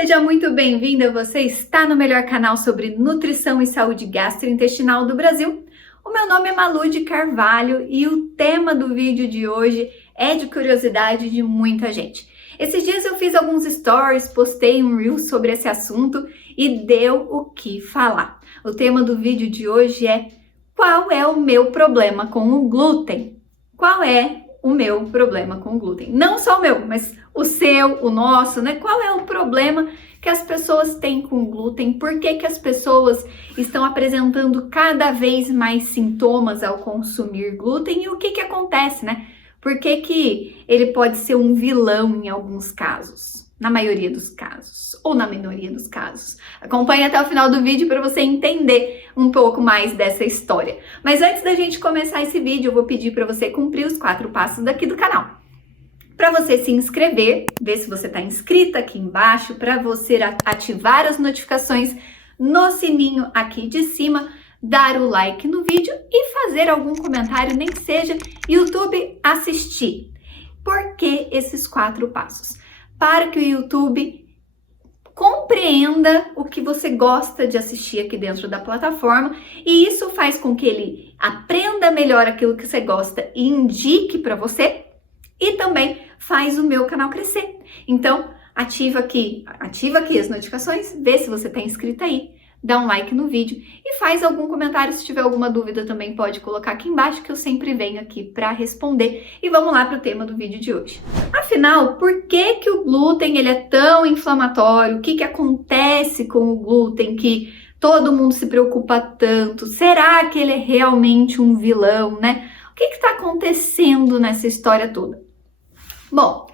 seja muito bem-vinda! Você está no melhor canal sobre nutrição e saúde gastrointestinal do Brasil. O meu nome é Malu de Carvalho e o tema do vídeo de hoje é de curiosidade de muita gente. Esses dias eu fiz alguns stories, postei um reel sobre esse assunto e deu o que falar. O tema do vídeo de hoje é: qual é o meu problema com o glúten? Qual é o meu problema com o glúten? Não só o meu, mas o seu, o nosso, né? Qual é o problema que as pessoas têm com o glúten? Por que as pessoas estão apresentando cada vez mais sintomas ao consumir glúten? E o que acontece, né? Por que ele pode ser um vilão em alguns casos? Na maioria dos casos, ou na minoria dos casos. Acompanhe até o final do vídeo para você entender um pouco mais dessa história. Mas antes da gente começar esse vídeo, eu vou pedir para você cumprir os 4 passos daqui do canal. Para você se inscrever, ver se você está inscrita aqui embaixo, para você ativar as notificações no sininho aqui de cima, dar o like no vídeo e fazer algum comentário, nem que seja YouTube assistir. Por que esses 4 passos? Para que o YouTube compreenda o que você gosta de assistir aqui dentro da plataforma e isso faz com que ele aprenda melhor aquilo que você gosta e indique para você e também faz o meu canal crescer. Então, ativa aqui as notificações, vê se você está inscrito aí, dá um like no vídeo e faz algum comentário. Se tiver alguma dúvida também pode colocar aqui embaixo que eu sempre venho aqui para responder. E vamos lá para o tema do vídeo de hoje. Afinal, por que o glúten ele é tão inflamatório? O que acontece com o glúten que todo mundo se preocupa tanto? Será que ele é realmente um vilão, né? O que está acontecendo nessa história toda? Bom,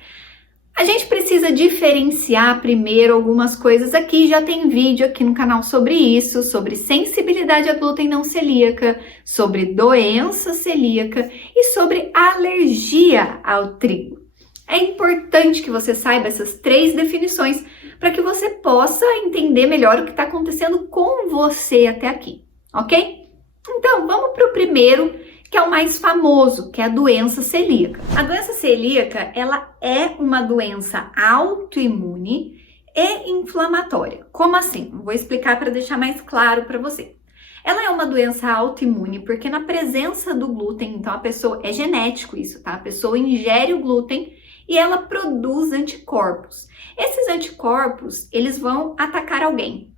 a gente precisa diferenciar primeiro algumas coisas aqui. Já tem vídeo aqui no canal sobre isso, sobre sensibilidade a glúten não celíaca, sobre doença celíaca e sobre alergia ao trigo. É importante que você saiba essas 3 definições para que você possa entender melhor o que está acontecendo com você até aqui, ok? Então, vamos para o primeiro, que é o mais famoso, que é a doença celíaca. A doença celíaca, ela é uma doença autoimune e inflamatória. Como assim? Vou explicar para deixar mais claro para você. Ela é uma doença autoimune porque na presença do glúten, então a pessoa, é genético isso, tá? A pessoa ingere o glúten e ela produz anticorpos. Esses anticorpos, eles vão atacar alguém.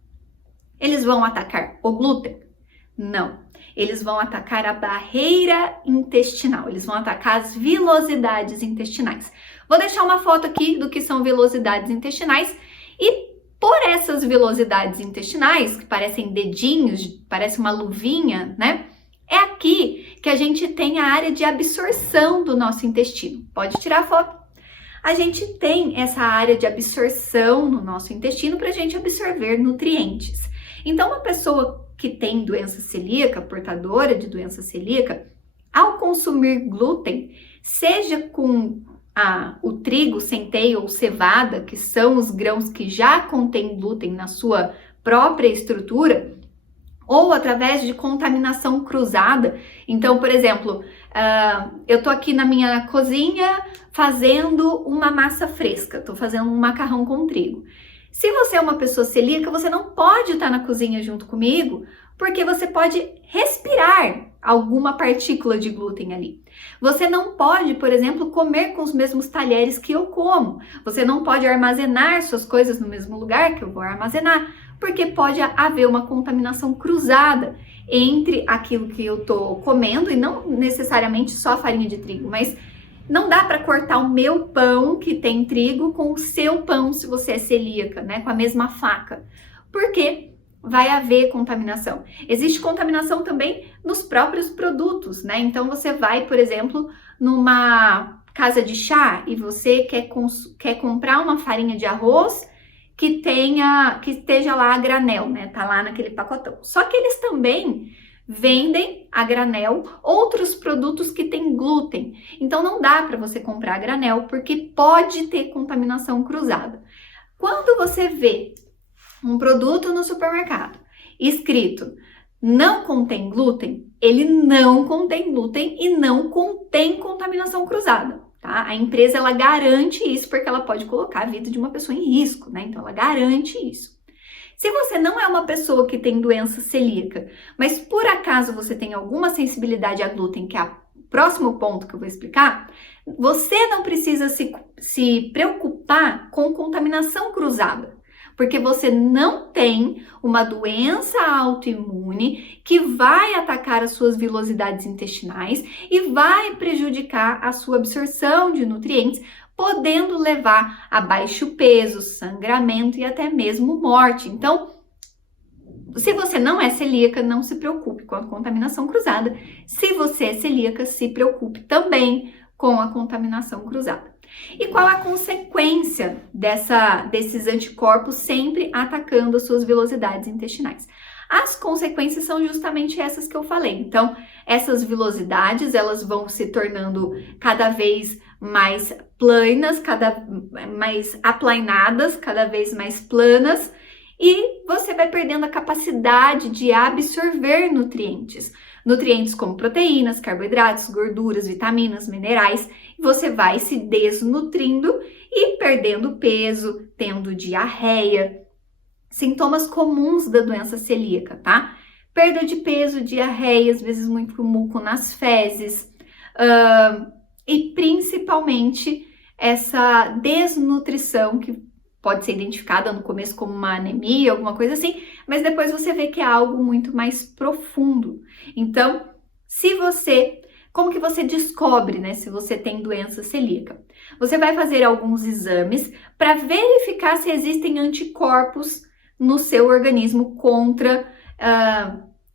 Eles vão atacar o glúten? Não. Eles vão atacar a barreira intestinal, eles vão atacar as vilosidades intestinais. Vou deixar uma foto aqui do que são vilosidades intestinais e por essas vilosidades intestinais, que parecem dedinhos, parece uma luvinha, né? É aqui que a gente tem a área de absorção do nosso intestino. Pode tirar a foto. A gente tem essa área de absorção no nosso intestino para a gente absorver nutrientes. Então, uma pessoa que tem doença celíaca, portadora de doença celíaca, ao consumir glúten, seja com o trigo, centeio ou cevada, que são os grãos que já contêm glúten na sua própria estrutura, ou através de contaminação cruzada. Então, por exemplo, eu tô aqui na minha cozinha fazendo uma massa fresca, tô fazendo um macarrão com trigo. Se você é uma pessoa celíaca, você não pode estar na cozinha junto comigo, porque você pode respirar alguma partícula de glúten ali. Você não pode, por exemplo, comer com os mesmos talheres que eu como. Você não pode armazenar suas coisas no mesmo lugar que eu vou armazenar, porque pode haver uma contaminação cruzada entre aquilo que eu tô comendo, e não necessariamente só a farinha de trigo, mas não dá para cortar o meu pão que tem trigo com o seu pão se você é celíaca, né? Com a mesma faca. Porque vai haver contaminação. Existe contaminação também nos próprios produtos, né? Então você vai, por exemplo, numa casa de chá e você quer comprar uma farinha de arroz que esteja lá a granel, né? Tá lá naquele pacotão. Só que eles também vendem a granel outros produtos que têm glúten. Então não dá para você comprar a granel porque pode ter contaminação cruzada. Quando você vê um produto no supermercado escrito não contém glúten, ele não contém glúten e não contém contaminação cruzada, tá? A empresa, ela garante isso porque ela pode colocar a vida de uma pessoa em risco, né? Então, ela garante isso. Se você não é uma pessoa que tem doença celíaca, mas por acaso você tem alguma sensibilidade a glúten, que é o próximo ponto que eu vou explicar, você não precisa se preocupar com contaminação cruzada, porque você não tem uma doença autoimune que vai atacar as suas vilosidades intestinais e vai prejudicar a sua absorção de nutrientes, podendo levar a baixo peso, sangramento e até mesmo morte. Então, se você não é celíaca, não se preocupe com a contaminação cruzada. Se você é celíaca, se preocupe também com a contaminação cruzada. E qual a consequência desses anticorpos sempre atacando as suas vilosidades intestinais? As consequências são justamente essas que eu falei. Então, essas vilosidades, elas vão se tornando cada vez mais planas, cada mais aplainadas, cada vez mais planas, e você vai perdendo a capacidade de absorver nutrientes. Nutrientes como proteínas, carboidratos, gorduras, vitaminas, minerais. Você vai se desnutrindo e perdendo peso, tendo diarreia. Sintomas comuns da doença celíaca, tá? Perda de peso, diarreia, às vezes muito muco nas fezes. E principalmente essa desnutrição que pode ser identificada no começo como uma anemia, alguma coisa assim, mas depois você vê que é algo muito mais profundo. Então, como que você descobre, né, se você tem doença celíaca? Você vai fazer alguns exames para verificar se existem anticorpos no seu organismo contra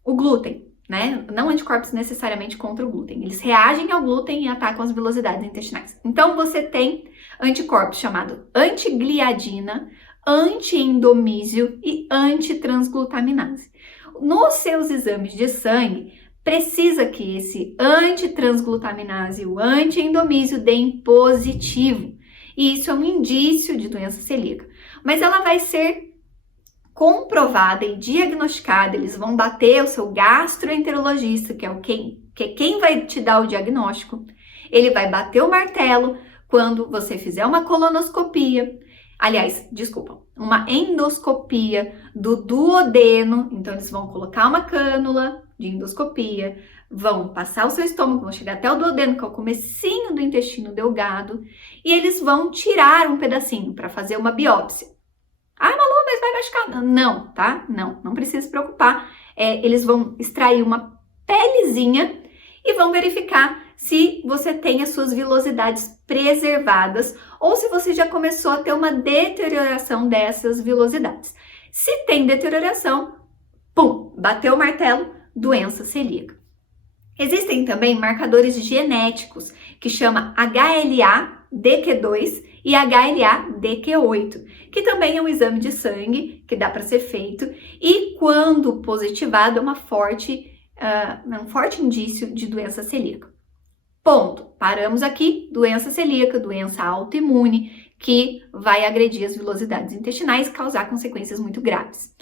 o glúten, né? Não anticorpos necessariamente contra o glúten. Eles reagem ao glúten e atacam as vilosidades intestinais. Então, você tem anticorpos chamados antigliadina, antiendomísio e antitransglutaminase. Nos seus exames de sangue, precisa que esse antitransglutaminase e o antiendomísio deem positivo. E isso é um indício de doença celíaca. Mas ela vai ser comprovada e diagnosticada, eles vão bater o seu gastroenterologista, que é quem vai te dar o diagnóstico. Ele vai bater o martelo quando você fizer uma colonoscopia, uma endoscopia do duodeno. Então, eles vão colocar uma cânula de endoscopia, vão passar o seu estômago, vão chegar até o duodeno, que é o comecinho do intestino delgado, e eles vão tirar um pedacinho para fazer uma biópsia. Ah, Malu, mas vai machucar. Não, tá? Não precisa se preocupar. Eles vão extrair uma pelezinha e vão verificar se você tem as suas vilosidades preservadas ou se você já começou a ter uma deterioração dessas vilosidades. Se tem deterioração, pum, bateu o martelo, doença celíaca. Existem também marcadores genéticos que chama HLA-DQ2 e HLA-DQ8, que também é um exame de sangue que dá para ser feito e quando positivado é um forte indício de doença celíaca. Ponto. Paramos aqui. Doença celíaca, doença autoimune que vai agredir as vilosidades intestinais e causar consequências muito graves.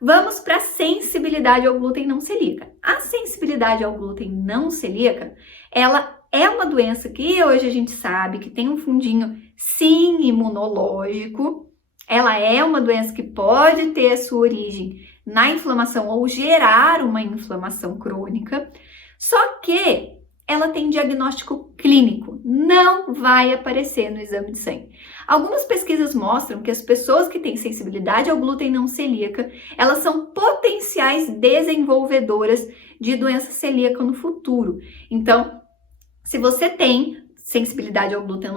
Vamos para a sensibilidade ao glúten não celíaca. A sensibilidade ao glúten não celíaca, ela é uma doença que hoje a gente sabe que tem um fundinho, sim, imunológico. Ela é uma doença que pode ter a sua origem na inflamação ou gerar uma inflamação crônica. Só que ela tem diagnóstico clínico, não vai aparecer no exame de sangue. Algumas pesquisas mostram que as pessoas que têm sensibilidade ao glúten não celíaca, elas são potenciais desenvolvedoras de doença celíaca no futuro. Então, se você tem sensibilidade ao glúten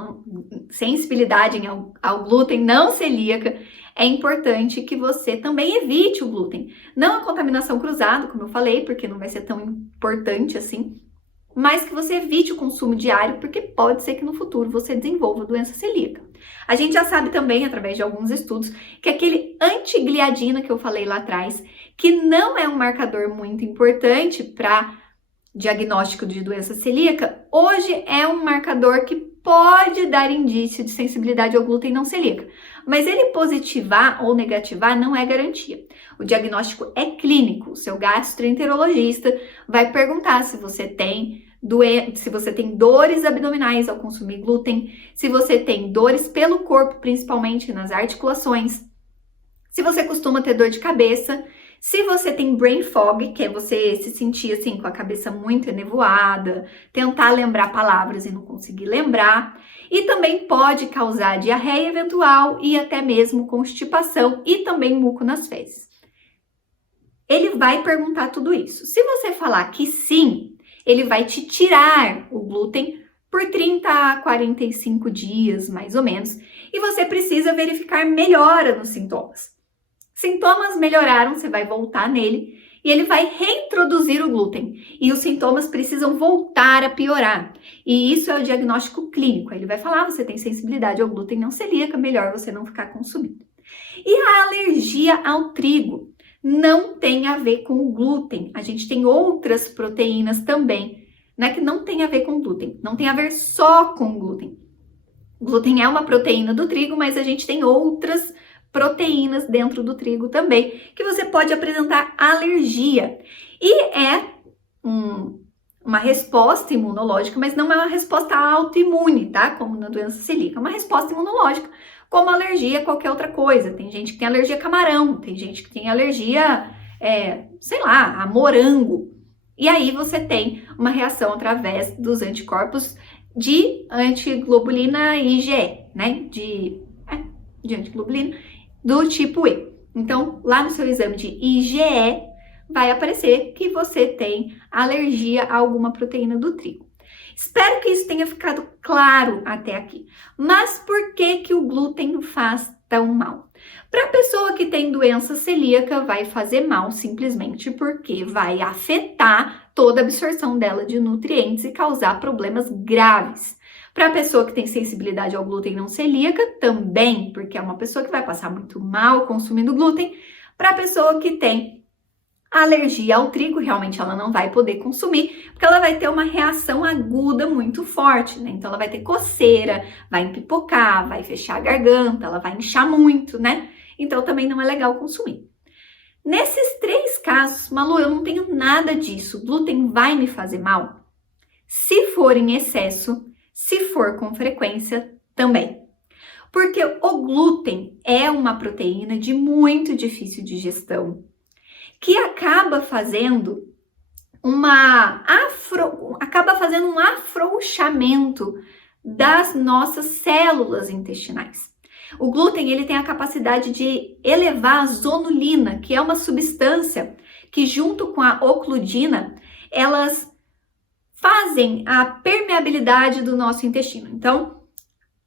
não celíaca, é importante que você também evite o glúten. Não a contaminação cruzada, como eu falei, porque não vai ser tão importante assim, mas que você evite o consumo diário, porque pode ser que no futuro você desenvolva doença celíaca. A gente já sabe também, através de alguns estudos, que aquele antigliadina que eu falei lá atrás, que não é um marcador muito importante para diagnóstico de doença celíaca, hoje é um marcador que pode dar indício de sensibilidade ao glúten não celíaca. Mas ele positivar ou negativar não é garantia. O diagnóstico é clínico. O seu gastroenterologista vai perguntar se você tem se você tem dores abdominais ao consumir glúten, se você tem dores pelo corpo, principalmente nas articulações, se você costuma ter dor de cabeça, se você tem brain fog, que é você se sentir assim com a cabeça muito enevoada, tentar lembrar palavras e não conseguir lembrar, e também pode causar diarreia eventual e até mesmo constipação e também muco nas fezes. Ele vai perguntar tudo isso. Se você falar que sim, ele vai te tirar o glúten por 30 a 45 dias, mais ou menos, e você precisa verificar melhora nos sintomas. Sintomas melhoraram, você vai voltar nele e ele vai reintroduzir o glúten. E os sintomas precisam voltar a piorar. E isso é o diagnóstico clínico. Ele vai falar, você tem sensibilidade ao glúten não celíaca, melhor você não ficar consumindo. E a alergia ao trigo não tem a ver com o glúten. A gente tem outras proteínas também, né, que não tem a ver com glúten. Não tem a ver só com glúten. Glúten é uma proteína do trigo, mas a gente tem outras proteínas dentro do trigo também, que você pode apresentar alergia. E é uma resposta imunológica, mas não é uma resposta autoimune, tá? Como na doença celíaca, é uma resposta imunológica, como alergia a qualquer outra coisa. Tem gente que tem alergia a camarão, tem gente que tem alergia, sei lá, a morango. E aí você tem uma reação através dos anticorpos de antiglobulina IgE, né? De antiglobulina do tipo E. Então, lá no seu exame de IgE, vai aparecer que você tem alergia a alguma proteína do trigo. Espero que isso tenha ficado claro até aqui. Mas por que o glúten faz tão mal? Para a pessoa que tem doença celíaca, vai fazer mal simplesmente porque vai afetar toda a absorção dela de nutrientes e causar problemas graves. Para a pessoa que tem sensibilidade ao glúten não celíaca, também, porque é uma pessoa que vai passar muito mal consumindo glúten. Para a pessoa que tem alergia ao trigo, realmente ela não vai poder consumir, porque ela vai ter uma reação aguda muito forte, né? Então ela vai ter coceira, vai empipocar, vai fechar a garganta, ela vai inchar muito, né? Então também não é legal consumir. Nesses 3 casos, Malu, eu não tenho nada disso, o glúten vai me fazer mal? Se for em excesso, se for com frequência, também. Porque o glúten é uma proteína de muito difícil digestão, que acaba fazendo um afrouxamento das nossas células intestinais. O glúten, ele tem a capacidade de elevar a zonulina, que é uma substância que junto com a ocludina, elas fazem a permeabilidade do nosso intestino. Então,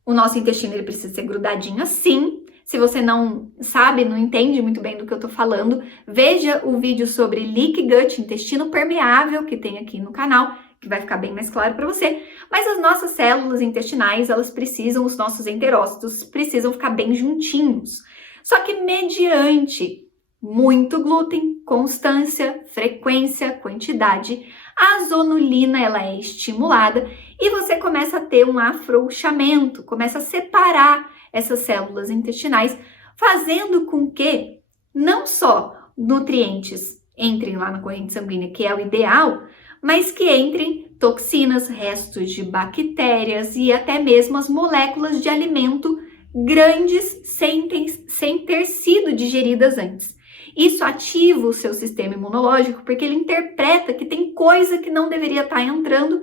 o nosso intestino ele precisa ser grudadinho assim. Se você não sabe, não entende muito bem do que eu tô falando, veja o vídeo sobre leaky gut, intestino permeável, que tem aqui no canal, que vai ficar bem mais claro para você. Mas as nossas células intestinais, elas precisam, os nossos enterócitos precisam ficar bem juntinhos. Só que mediante muito glúten, constância, frequência, quantidade, a zonulina ela é estimulada e você começa a ter um afrouxamento, começa a separar essas células intestinais, fazendo com que não só nutrientes entrem lá na corrente sanguínea, que é o ideal, mas que entrem toxinas, restos de bactérias e até mesmo as moléculas de alimento grandes sem ter sido digeridas antes. Isso ativa o seu sistema imunológico porque ele interpreta que tem coisa que não deveria estar entrando.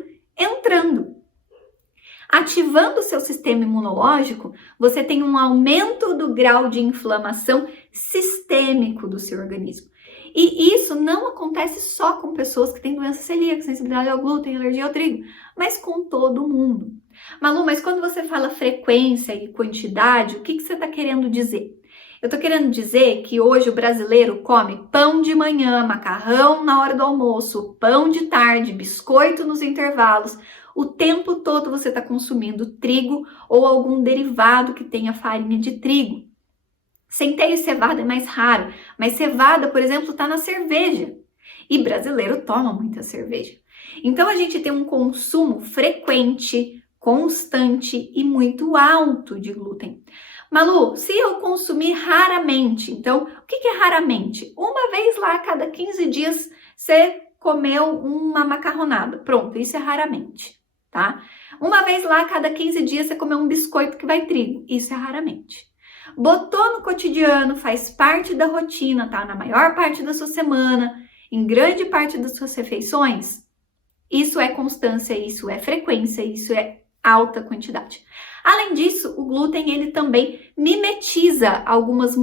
Ativando o seu sistema imunológico, você tem um aumento do grau de inflamação sistêmico do seu organismo. E isso não acontece só com pessoas que têm doença celíaca, sensibilidade ao glúten, alergia ao trigo, mas com todo mundo. Malu, mas quando você fala frequência e quantidade, o que você está querendo dizer? Eu tô querendo dizer que hoje o brasileiro come pão de manhã, macarrão na hora do almoço, pão de tarde, biscoito nos intervalos. O tempo todo você está consumindo trigo ou algum derivado que tenha farinha de trigo. Centeio e cevada é mais raro, mas cevada, por exemplo, está na cerveja. E brasileiro toma muita cerveja. Então a gente tem um consumo frequente, constante e muito alto de glúten. Malu, se eu consumir raramente, então, o que é raramente? Uma vez lá a cada 15 dias você comeu uma macarronada. Pronto, isso é raramente, tá? Uma vez lá, a cada 15 dias, você comeu um biscoito que vai trigo. Isso é raramente. Botou no cotidiano, faz parte da rotina, tá? Na maior parte da sua semana, em grande parte das suas refeições. Isso é constância, isso é frequência, isso é alta quantidade. Além disso, o glúten, ele também mimetiza algumas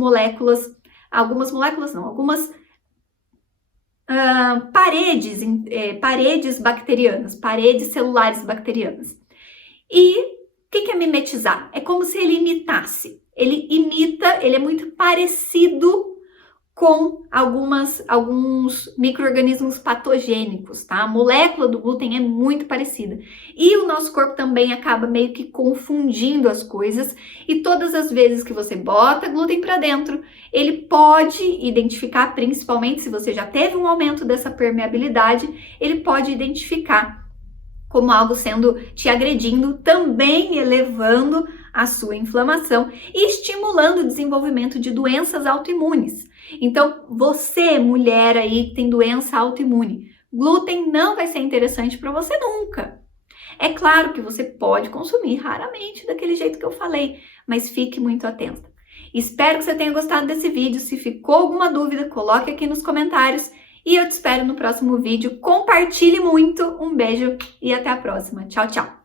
paredes bacterianas, paredes celulares bacterianas. E o que é mimetizar? É como se ele imitasse. Ele imita, ele é muito parecido com alguns micro-organismos patogênicos, tá? A molécula do glúten é muito parecida. E o nosso corpo também acaba meio que confundindo as coisas, e todas as vezes que você bota glúten para dentro, ele pode identificar, principalmente se você já teve um aumento dessa permeabilidade, ele pode identificar como algo sendo te agredindo, também elevando a sua inflamação e estimulando o desenvolvimento de doenças autoimunes. Então, você, mulher aí que tem doença autoimune, glúten não vai ser interessante para você nunca. É claro que você pode consumir raramente daquele jeito que eu falei, mas fique muito atenta. Espero que você tenha gostado desse vídeo. Se ficou alguma dúvida, coloque aqui nos comentários e eu te espero no próximo vídeo. Compartilhe muito, um beijo e até a próxima. Tchau, tchau!